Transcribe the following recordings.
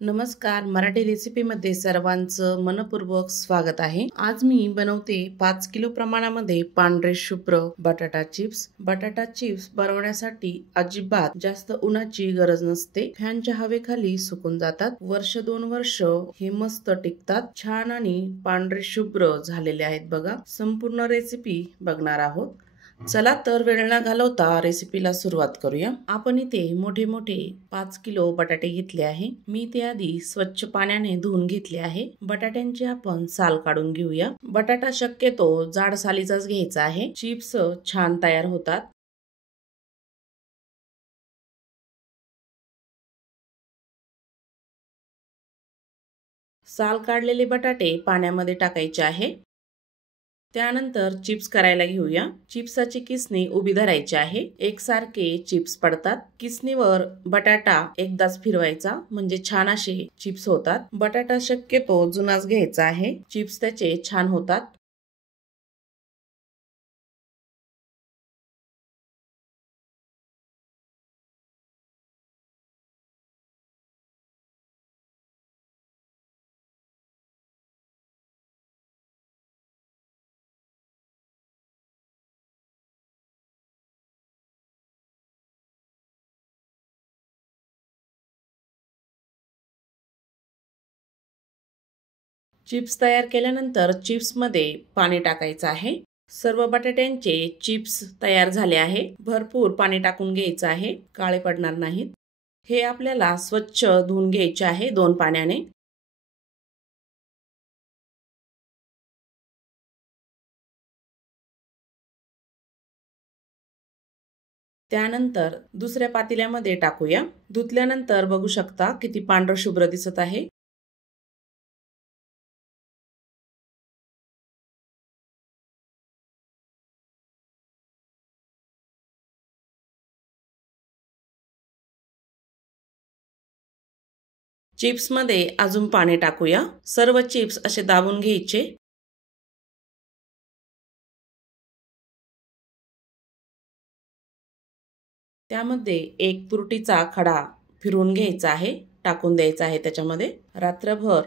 नमस्कार, मराठी रेसिपीमध्ये सर्वांचं मनपूर्वक स्वागत आहे। आज मी बनवते 5 किलो प्रमाणामध्ये पांढरे शुभ्र बटाटा चिप्स। बटाटा चिप्स बनवण्यासाठी अजिबात जास्त उन्हाची गरज नसते। फॅनच्या हवेखाली सुकून जातात। वर्ष 2 वर्ष हे मस्त टिकतात। छान आणि पांढरे शुभ्र झालेले आहेत बघा। संपूर्ण रेसिपी बघणार आहोत। चला तर वेळ न घालवता रेसिपीला सुरुवात करूया। आपण इथे मोठे मोठे 5 किलो बटाटे घेतले आहे। मी ते आधी स्वच्छ पाण्याने धुवून घेतले आहे। बटाट्यांची आपण साल काढून घेऊया। बटाटा शक्यतो जाड सालीचाच घ्यायचा आहे। चिप्स छान तयार होतात। साल काढलेले बटाटे पाण्यामध्ये टाकायचे आहे। त्यानंतर चिप्स करायला घेऊया। चिप्सची किसणी उभी धरायची आहे। एकसारखे चिप्स पडतात। किसणीवर बटाटा एकदाच फिरवायचा म्हणजे छान असे चिप्स होतात। बटाटा शक्यतो जुनाच घ्यायचा आहे। चिप्स त्याचे छान होतात। चिप्स तयार केल्यानंतर चिप्स मध्ये पाणी टाकायचं आहे। सर्व बटाट्यांचे चिप्स तयार झाले आहे। भरपूर पाणी टाकून घ्यायचं आहे, काळे पडणार नाहीत। हे आपल्याला स्वच्छ धुवून घ्यायचे आहे 2 पाण्याने। त्यानंतर दुसऱ्या पातेल्यामध्ये टाकूया। धुतल्यानंतर बघू शकता किती पांढरं शुभ्र दिसत आहे। चिप्स मध्ये अजून पाणी टाकूया। सर्व चिप्स असे दाबून घ्यायचे। त्यामध्ये एक तुरटीचा खडा फिरवून घ्यायचा आहे, टाकून द्यायचा आहे त्याच्यामध्ये। रात्रभर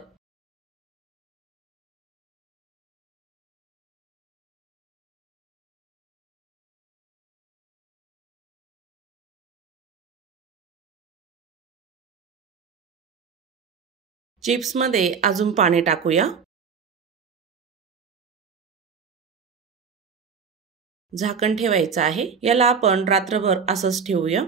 चिप्स मध्ये अजून पाणी टाकूया। झाकण ठेवायचं आहे। याला आपण रात्रभर असंच ठेवूया।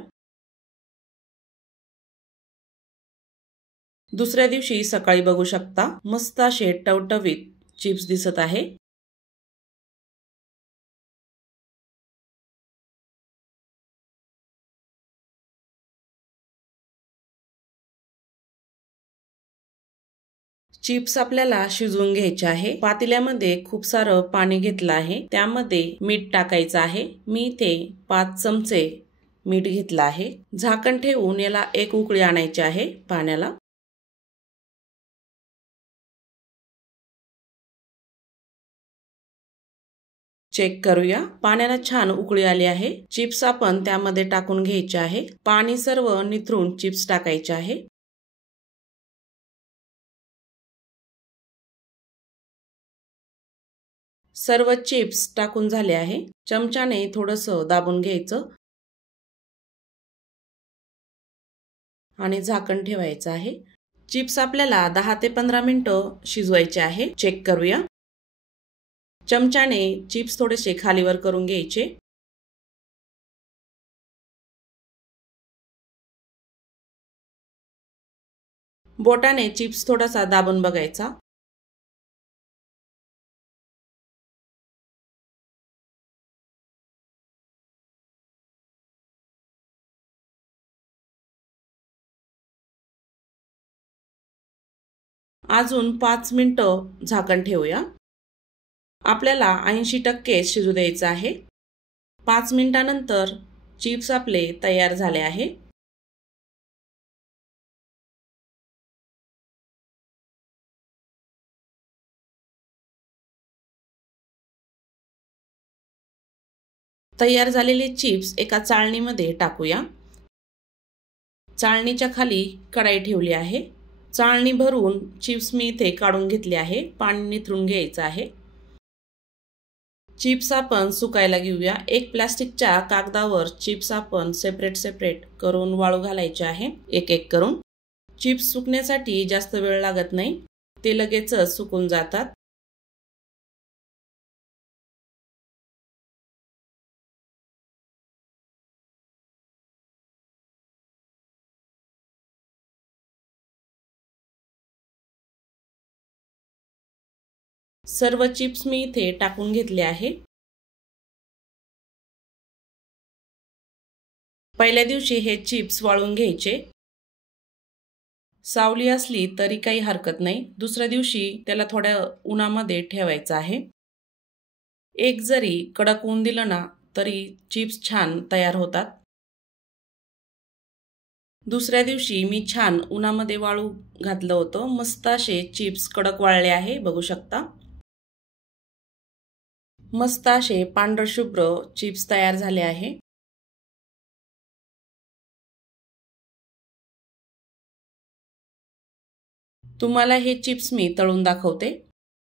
दुसऱ्या दिवशी सकाळी बघू शकता मस्त असे टवटवीत चिप्स दिसत आहे। चिप्स आपल्याला शिजवून घ्यायचे आहे। पातेल्यामध्ये खूप सारं पाणी घेतलं आहे। त्यामध्ये मीठ टाकायचं आहे। मी इथे 5 चमचे मीठ घेतलं आहे। झाकण ठेवून याला एक उकळी आणायची आहे पाण्याला। चेक करूया। पाण्याला छान उकळी आली आहे। चिप्स आपण त्यामध्ये टाकून घ्यायचे आहे। पाणी सर्व निथरून चिप्स टाकायचे आहे। सर्व चिप्स टाकून झाले आहे। चमच्याने थोडंसं दाबून घ्यायचं आणि झाकण ठेवायचं आहे। चिप्स आपल्याला 10 ते 15 मिनिटं शिजवायचे आहे। चेक करूया। चमच्याने चिप्स थोडेसे खालीवर करून घ्यायचे। बोटाने चिप्स थोडासा दाबून बघायचा। अजून 5 मिनिटं झाकण ठेवूया। आपल्याला 80% शिजू द्यायचं आहे। 5 मिनिटानंतर चिप्स आपले तयार झाले आहे। तयार झालेले चिप्स एका चाळणीमध्ये टाकूया। चाळणीच्या खाली कढई ठेवली आहे। चाळणी भरून चिप्स मी इथे काढून घेतले आहे, पाणी निथरून घ्यायचं आहे। चिप्स आपण सुकायला घेऊया। एक प्लास्टिकच्या कागदावर चिप्स आपण सेपरेट करून वाळू घालायचे आहे, एक एक करून। चिप्स सुकण्यासाठी जास्त वेळ लागत नाही, ते लगेचच सुकून जातात। सर्व चिप्स मी इथे टाकून घेतले आहे। पहिल्या दिवशी हे चिप्स वाळून घ्यायचे। सावली असली तरी काही हरकत नाही, दुसऱ्या दिवशी त्याला थोड्या उन्हामध्ये ठेवायचं आहे। एक जरी कडक ऊन दिलं ना तरी चिप्स छान तयार होतात। दुसऱ्या दिवशी मी छान उन्हामध्ये वाळू घातलं होतं, मस्त असे चिप्स कडक वाळले आहे, बघू शकता। मस्त असे पांढरशुभ्र चिप्स तयार झाले आहे। तुम्हाला हे चिप्स मी तळून दाखवते।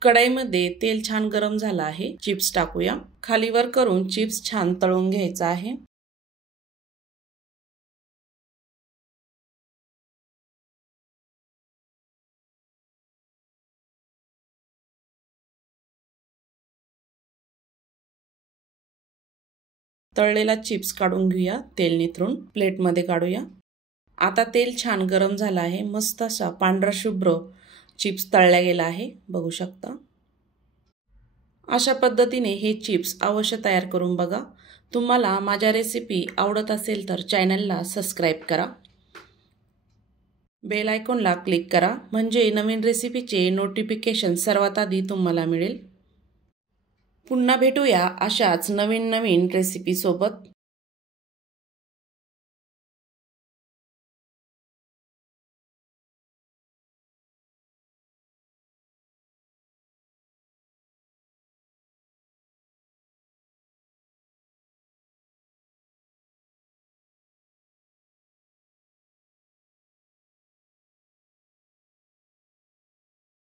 कढईमध्ये तेल छान गरम झालं आहे, चिप्स टाकूया। खाली वर करून चिप्स छान तळून घ्यायचा आहे। तळलेला चिप्स काढून घेऊया, तेल निथरून प्लेटमध्ये काढूया। आता तेल छान गरम झालं आहे, मस्त असा पांढरा शुभ्र चिप्स तळला गेला आहे, बघू शकता। अशा पद्धतीने हे चिप्स अवश्य तयार करून बघा। तुम्हाला माझ्या रेसिपी आवडत असेल तर चॅनलला सबस्क्राइब करा, बेल आयकॉनला क्लिक करा, म्हणजे नवीन रेसिपीचे नोटिफिकेशन सर्वात आधी तुम्हाला मिळेल। पुन्हा भेटूया अशाच नवीन रेसिपी सोबत।